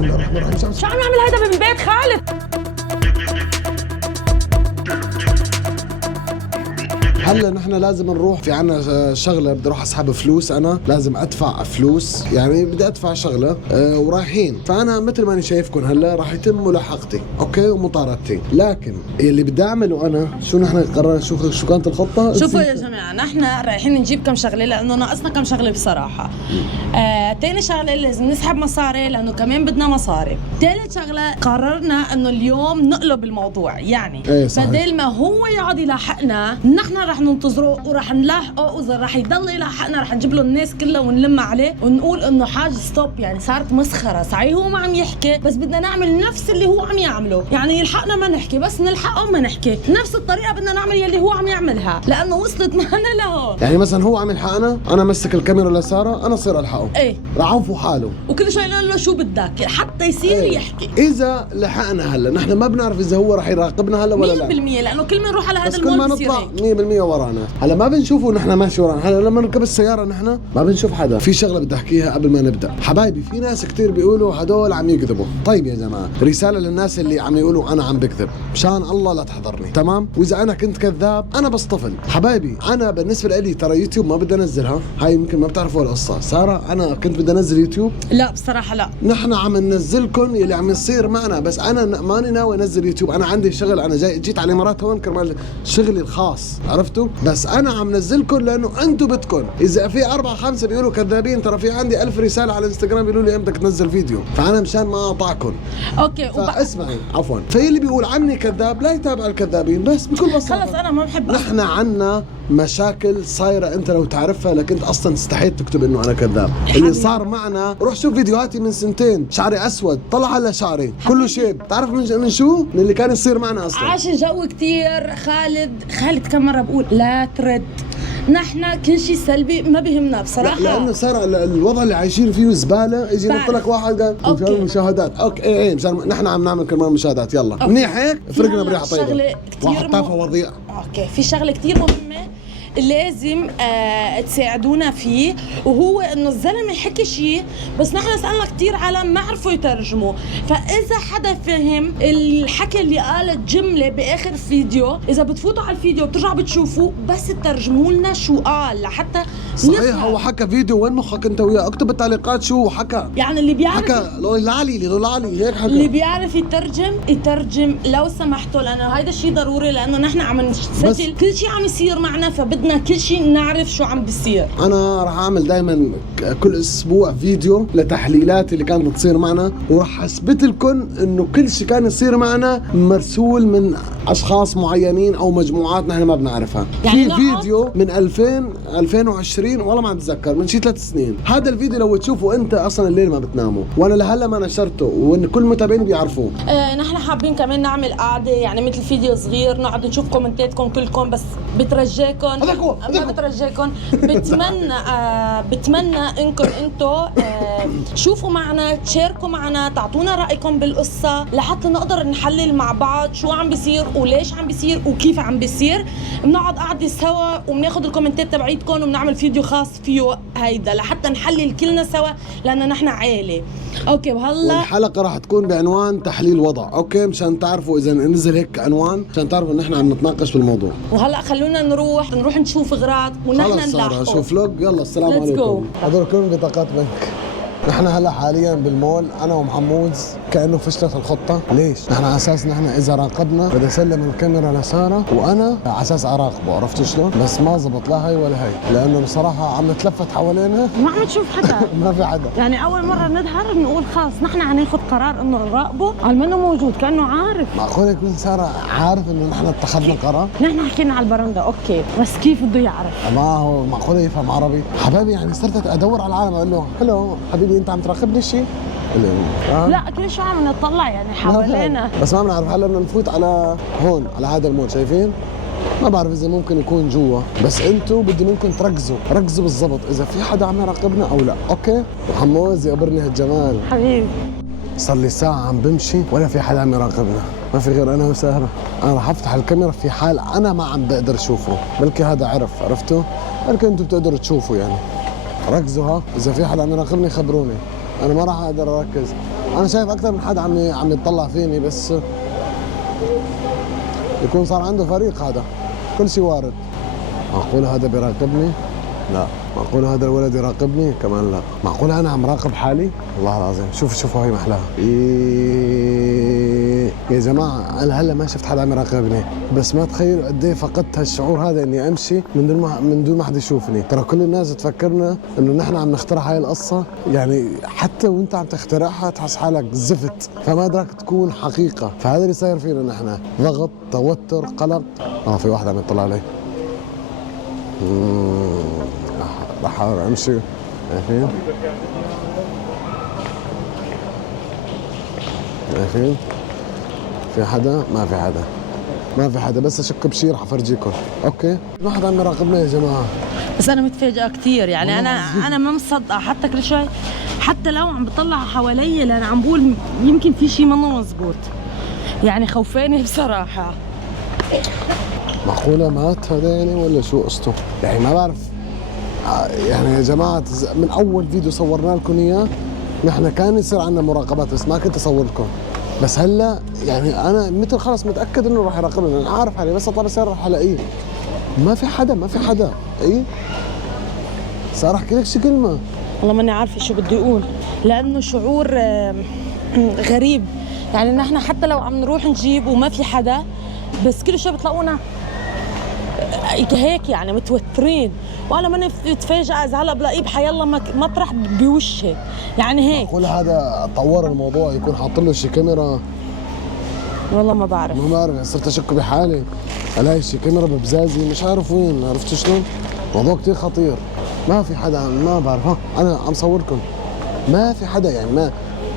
بسم الله الرحمن الرحيم. شو عم يعمل هيدا بالبيت خالد؟ هلا نحن لازم نروح، في عنا شغله بدي اروح اسحب فلوس، انا لازم ادفع فلوس، يعني بدي ادفع شغله ورايحين، فانا مثل ما انا شايفكم هلا راح يتم ملاحقتي اوكي ومطاردتي، لكن اللي بدي اعمله انا شو نحن قررنا، شو كانت الخطه؟ شوفوا يا جماعه، نحن رايحين نجيب كم شغله لانه ناقصنا كم شغله بصراحه. تاني شغله لازم نسحب مصاري لانه كمان بدنا مصاري. ثالث شغله قررنا انه اليوم نقلب الموضوع، يعني بدل ما هو يقعد يلاحقنا نحن رح ننتظره وراح نلاحقه، واذا رح يضل يلاحقنا رح نجيب له الناس كلها ونلم عليه ونقول انه حاج ستوب، يعني صارت مسخره. صحيح هو ما عم يحكي بس بدنا نعمل نفس اللي هو عم يعمله، يعني يلحقنا ما نحكي، بس نلحقه ما نحكي، نفس الطريقه بدنا نعمل يلي هو عم يعملها لانه وصلت معنا لهون. يعني مثلا هو عم يلحقنا، انا مسك الكاميرا لساره، انا صير الحقه، ايه رعوفوا حاله وكل شوي نقول له شو بدك حتى يصير يحكي. اذا لحقنا هلا نحن ما بنعرف اذا هو رح يراقبنا هلا ولا لا 100%، لانه كل ما نروح على هذا كل ما المول نطلع 100% ورانا. هلا ما بنشوفه نحن ماشي ورانا، هلا لما نركب السياره نحن ما بنشوف حدا. في شغله بدي احكيها قبل ما نبدا حبايبي، في ناس كثير بيقولوا هدول عم يكذبوا. طيب يا جماعه، رساله للناس اللي عم يقولوا انا عم بكذب، مشان الله لا تحضرني تمام، واذا انا كنت كذاب انا بصطفل. حبايبي انا بالنسبه لي ترى يوتيوب ما بدي انزلها، هاي يمكن ما بتعرفوا القصه. ساره انا كنت بدي انزل يوتيوب، لا بصراحه لا، نحن عم ننزلكم اللي عم يصير معنا، بس انا ماني ناوي انزل يوتيوب، انا عندي شغل، انا جيت على الامارات هون كرمال شغلي الخاص، عرفتوا؟ بس انا عم نزلكم لانه انتم بدكم. اذا في 4-5 بيقولوا كذابين، ترى في عندي 1000 رساله على الانستغرام بيقولوا لي امتى تنزل فيديو، فانا مشان ما اقطعكم. اوكي اسمعي عفوا، فاللي بيقول عني كذاب لا يتابع الكذابين، بس بكل بساطه. خلص انا ما بحب. نحن عنا مشاكل صايره انت لو تعرفها، لكن انت اصلا استحيت تكتب انه انا كذاب. اللي صار معنا، روح شوف فيديوهاتي من سنتين، شعري اسود طلع على شعري كله شيب، تعرف من شو؟ من اللي كان يصير معنا اصلا. عاش جو كثير. خالد كم مره بقول لا ترد، نحن كل شيء سلبي ما بهمنا بصراحه، لانه صار الوضع اللي عايشين فيه زباله. يجي ينط لك واحد قال مشان مشاهدات، اوكي ايه مشان نحن عم نعمل كمان مشاهدات، يلا منيح هيك فرقنا بريحه طيبه. واحد طافه وضيع. اوكي في شغله كثير مهمه لازم تساعدونا فيه، وهو انه الزلمه حكي شيء بس نحن سالنا كثير عالم ما عرفوا يترجموا، فاذا حدا فهم الحكي اللي قال الجمله باخر فيديو، اذا بتفوتوا على الفيديو بترجعوا بتشوفوا بس ترجموا لنا شو قال لحتى صحيح هو حكى فيديو، وين مخك انت وياه؟ اكتب بالتعليقات شو حكى، يعني اللي بيعرف حكى لولالي هيك حكى. اللي بيعرف يترجم لو سمحتوا، لانه هيدا الشيء ضروري، لانه نحن عم نسجل كل شيء عم يصير معنا، فبدنا كل شيء نعرف شو عم بيصير. انا راح اعمل دائما كل اسبوع فيديو لتحليلات اللي كانت تصير معنا، وراح اثبت لكم انه كل شيء كان يصير معنا مرسول من اشخاص معينين او مجموعات نحن ما بنعرفها. يعني في فيديو من 2020 والله ما اتذكر، من شي 3 سنين، هذا الفيديو لو تشوفوا انت اصلا الليل ما بتناموا، وانا لهلا ما نشرته وان كل المتابعين بيعرفوه. نحن حابين كمان نعمل قعده، يعني مثل فيديو صغير نقعد نشوف كومنتاتكم كلكم، بس بترجاكم ما بترجاكم بتمنى انكم انتم شوفوا معنا، تشاركوا معنا، تعطونا رايكم بالقصه لحتى نقدر نحلل مع بعض شو عم بيصير وليش عم بيصير وكيف عم بيصير. بنقعد قعده سوا وبناخذ الكومنتات تبعيتكم وبنعمل فيديو خاص فيه هيدا لحتى نحلل كلنا سوا، لان نحن عائله. اوكي وهلا الحلقه راح تكون بعنوان تحليل وضع، اوكي مشان تعرفوا اذا نزل هيك عنوان مشان تعرفوا ان احنا عم نتناقش بالموضوع. وهلا خلونا نروح نشوف اغراض ونحن نلاحقوا. شوف فلوج، يلا السلام عليكم. هذول كلهم بطاقات بنك. نحن هلا حاليا بالمول انا ومحمود، كانه فشلت الخطه. ليش؟ نحن على اساس نحن اذا راقبنا بدي اسلم الكاميرا لساره، وانا على اساس اراقبه، عرفتوا شلون؟ بس ما زبط لا هي ولا هي، لانه بصراحه عم نتلفت حوالينا ما عم تشوف حدا ما في حدا. يعني اول مره نظهر نقول خلص نحن حناخذ قرار انه نراقبه، على منه موجود كانه عارف. معقول يكون ساره عارف انه نحن اتخذنا قرار؟ نحن حكينا على البرندة اوكي، بس كيف بده يعرف؟ ما هو معقول يفهم عربي؟ حبايبي يعني صرت ادور على العالم اقول له هلو حبيبي انت عم تراقبني شيء؟ لا كل شوي عم نطلع يعني حوالينا، بس ما بنعرف. هلا بدنا نفوت على هون على هذا المول، شايفين؟ ما بعرف اذا ممكن يكون جوا، بس انتم بدي منكم ركزوا بالضبط اذا في حدا عم يراقبنا او لا، اوكي؟ وحموز يقبرني هالجمال حبيبي. صار لي ساعة عم بمشي ولا في حدا عم يراقبنا، ما في غير انا وسارة. انا رح افتح الكاميرا في حال انا ما عم بقدر اشوفه، بلكي هذا عرفتوا؟ بلكي انتم بتقدروا تشوفوا يعني. ركزوا ها، اذا في حدا عم يراقبني خبروني، انا ما راح اقدر اركز. انا شايف اكثر من حدا عم يتطلع فيني، بس يكون صار عنده فريق. هذا كل شيء وارد. معقول هذا بيراقبني؟ لا. معقول هذا الولد يراقبني؟ كمان لا. معقول انا عم راقب حالي؟ والله العظيم. شوفوا هي محلاها. يا جماعه انا هلا ما شفت حدا عم يراقبني، بس ما تخيلوا قد ايه فقدت هالشعور هذا اني امشي من دون ما حدا يشوفني. ترى كل الناس تفكرنا انه نحن عم نخترع هاي القصه، يعني حتى وانت عم تخترعها تحس حالك زفت، فما بدك تكون حقيقه. فهذا اللي صاير فينا نحن، ضغط، توتر، قلق. في واحد عم يطلع علي. رح احاول امشي. شايفين؟ في حدا؟ ما في حدا، بس اشك بشي رح افرجيكم. اوكي؟ ما حدا عم يراقبنا يا جماعه. بس انا متفاجئه كثير، يعني انا ما مصدقه حتى كل شوي، حتى لو عم بطلع حوالي لان عم بقول يمكن في شيء منه مزبوط، يعني خوفاني بصراحه. معقوله مات هذا يعني ولا شو قصته؟ يعني ما بعرف. يعني يا جماعه من اول فيديو صورنا لكم اياه نحن كان يصير عندنا مراقبات، بس ما كنت اصور لكم. بس هلا يعني انا مثل خلص متاكد انه راح يراقبنا، انا عارف عليه، بس اطلع السياره رح الاقيه. ما في حدا. اي صار احكي لك شي كلمه. والله ماني عارفه شو بدي اقول، لانه شعور غريب. يعني نحن حتى لو عم نروح نجيب وما في حدا، بس كل شوي بتلاقونا هيك يعني متوترين، وانا ماني متفاجئه اذا هلا بلاقيه بحيالله مطرح بوشي، يعني هيك. معقول هذا طور الموضوع يكون حاط له شي كاميرا؟ والله ما بعرف. صرت اشك بحالي الاقي شي كاميرا ببزازي مش عارف وين. عرفت شلون؟ موضوع كثير خطير. ما في حدا، ما بعرف. انا عم صوركم ما في حدا، يعني ما.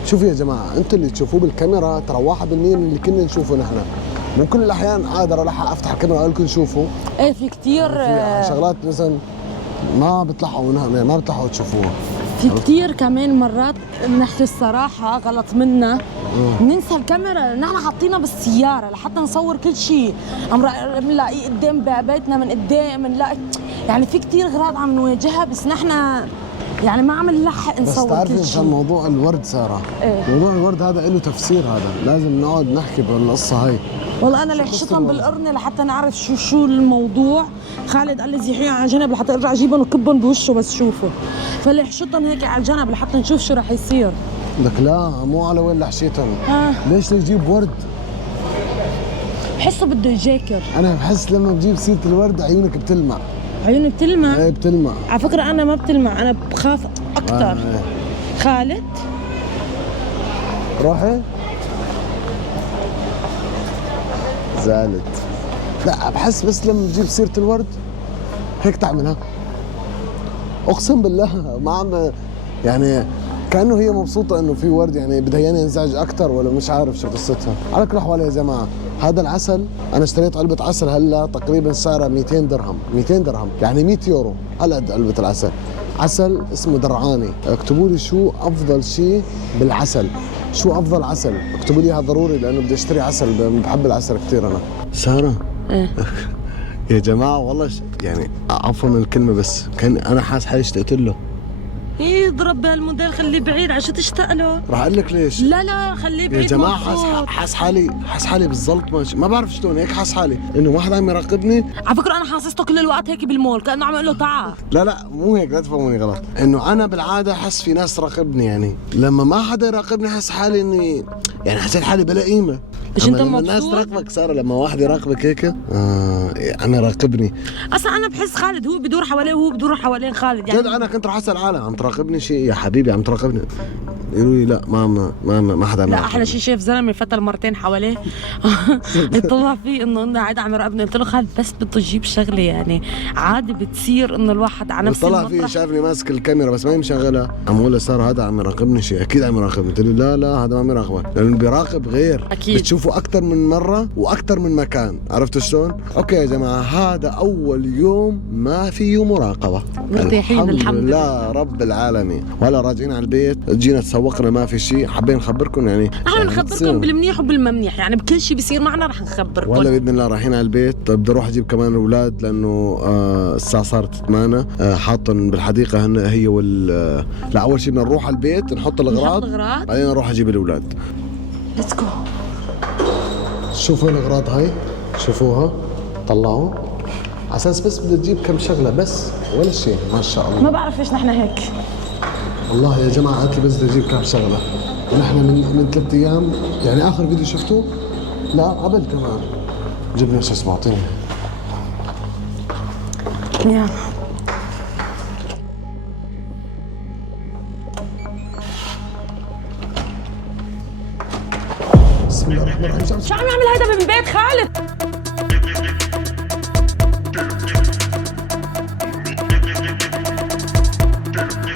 شوفوا يا جماعه، انتم اللي تشوفوه بالكاميرا ترى 1% من اللي كنا نشوفه نحن. من كل الاحيان قادر الحق افتح الكاميرا واقول لكم شوفوا. ايه في كثير شغلات مثلا ما بتلحقوا تشوفوها. في كثير كمان مرات نحكي الصراحه غلط منا، ننسى الكاميرا، نحن حاطينها بالسياره لحتى نصور كل شيء، بنلاقيه قدام بيتنا من قدام، بنلاقي يعني في كثير اغراض عم نواجهها، بس نحن يعني ما عم نلحق نصور كل شيء. بس تعرفي موضوع الورد ساره، موضوع الورد هذا له تفسير، هذا لازم نقعد نحكي بالقصه هاي. والله انا اللي حشيتهم بالقرنه لحتى نعرف شو الموضوع. خالد قال لي زيحيهم على جنب لحتى ارجع اجيبهم وكبهم بوشه بس شوفوا، فاللي حشيتهم هيك على الجنب لحتى نشوف شو رح يصير. لك لا مو على وين حشيتهم. ليش تجيب ورد؟ بحسه بده يجاكر. انا بحس لما بجيب سيره الورد عيونك بتلمع. عيوني بتلمع؟ ايه بتلمع. على فكره انا ما بتلمع، انا بخاف اكثر. خالد روحي زالت. لا بحس بس لما بجيب سيره الورد هيك تعملها، اقسم بالله ما عم يعني كانه هي مبسوطه انه في ورد، يعني بدها ياني انزعج اكثر ولا مش عارف شو قصتها. على كل الاحوال يا جماعه هذا العسل انا اشتريت علبه عسل هلا تقريبا سعرها 200 درهم، 200 درهم يعني 100 يورو على قد علبه العسل. عسل اسمه درعاني. اكتبوا لي شو افضل شيء بالعسل، شو افضل عسل، اكتبوا لي اياها ضروري لانه بدي اشتري عسل، بحب العسل كثير انا. ساره يا جماعه والله يعني عفوا من الكلمه، بس كان انا حاسس حالي اشتقت له. يضرب بهالموديل، خليه بعيد. عشان تشتاق له؟ راح اقول لك ليش. لا خليه بعيد يا جماعه. حاس حالي بالزلط، ما بعرف شلون هيك حاس حالي انه ما حدا عم يراقبني. على فكره انا حاسسته كل الوقت هيك بالمول، كانه عم يقول له تعال. لا مو هيك، لا تفهموني غلط. انه انا بالعاده احس في ناس تراقبني، يعني لما ما حدا يراقبني حس حالي اني يعني حسيت حالي بلا قيمه. مش انت لما مبسوط؟ الناس تراقبك ساره، لما واحد يراقبك هيك عم يراقبني. اصلا انا بحس خالد هو بدور حواليه وهو بدور حوالين خالد، يعني جد انا كنت رح اسال عالم عم تراقبني شيء يا حبيبي، عم تراقبني؟ يقولوا لي لا ما حدا عم لا. يراقبني. احلى شيء شاف زلمه فتل مرتين حواليه يطلع فيه انه قاعد عم يراقبني. قلت له خالد بس بده يجيب شغله، يعني عادي بتصير انه الواحد على نفس طلع فيه شافني ماسك الكاميرا بس ما هي مشغلها، عم اقول له صار هذا عم يراقبني شيء، اكيد عم يراقبني. قلت له لا هذا ما عم يراقبك، لانه بيراقب غير، اكيد بتشوفه اكثر من مره واكثر من مكان. عرفتوا شلون؟ اوكي يا جماعه هذا اول يوم ما فيه مراقبه، مرتاحين الحمد لله رب العالمين. ولا راجعين على البيت جينا تصور شوقنا ما في شيء، حابين نخبركم يعني احنا نخبركم بالمنيح وبالممنيح، يعني بكل شيء بيصير معنا رح نخبركم. ولا باذن الله رايحين على البيت. بدي اروح اجيب كمان الاولاد لانه الساعه صارت 8. حاطن بالحديقه هي لا اول شيء بدنا نروح على البيت نحط الاغراض بعدين نروح اجيب الاولاد. ليتس جو. شوفوا الاغراض هاي، شوفوها طلعوا على اساس بس بدي اجيب كم شغله بس ولا شيء. ما شاء الله ما بعرف ليش نحن هيك والله يا جماعه. قالت لي بس بدي اجيب كم شغله ونحن من 3 ايام يعني. اخر فيديو شفتوه لا قبل كمان جبنا شو اسمه اعطيني يلا. بسم الله الرحمن الرحيم. شو عم يعمل هيدا بالبيت خالد؟